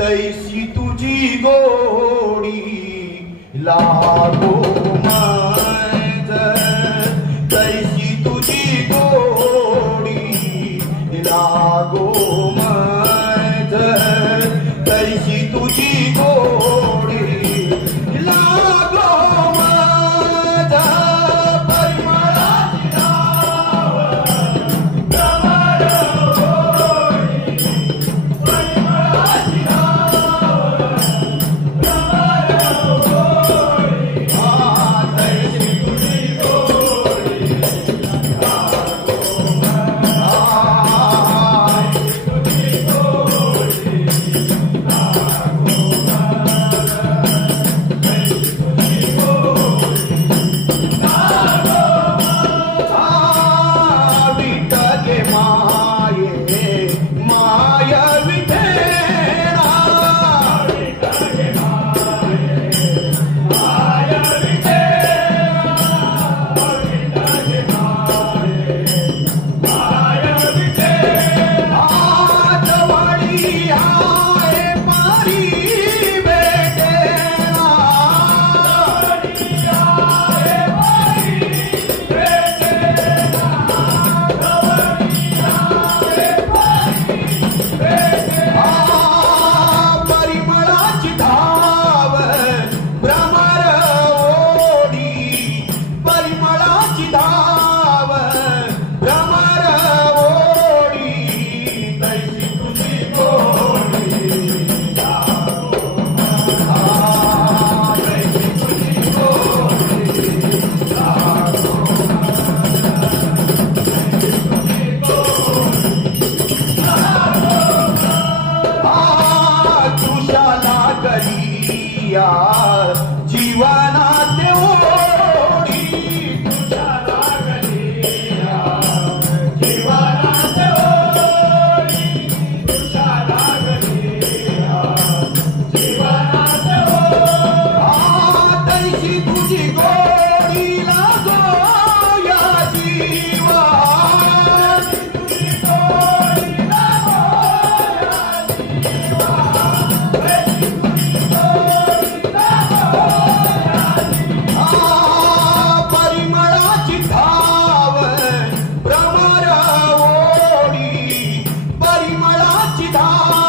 तैसी तुझी गोडी लागो माझ, तैसी तुझी गोडी लागो माझ, तैसी तुझी गोडी लागो माझ. परिमळाची नाव भ्रमर गोडी, परिमळाची नाव भ्रमर गोडी. तैसी तुझी गोडी लागो माझ, तुझी गोडी विठगे माये माय विठेना, विठगे माये माय विठेना, विठगे माये माय विठेना. जवळी आहे पारी भेटेना, जवळी आहे पारी भेटेना, जवळी आहे पारी भेटेना. परिमळाची धाव भ्रमर ओढी, परिमळाची धाव भ्रमर ओढी. तैसी तुझी गोडी लागो माझ, तैसी तुझी गोडी लागो तुझ्याला गरिया जीवनात ओढी, तुझ्याला गरिया जीवनात ओढी, तुझ्याला गरिया जीवनात ओढी. तैसी तुझी गोडी लागो या जीवा, तुझी गोडी लागो या जीवा, तैसी तुझी गोडी लागो या जीवा. परिमळाची धाव भ्रमर ओढी, परिमळाची धाव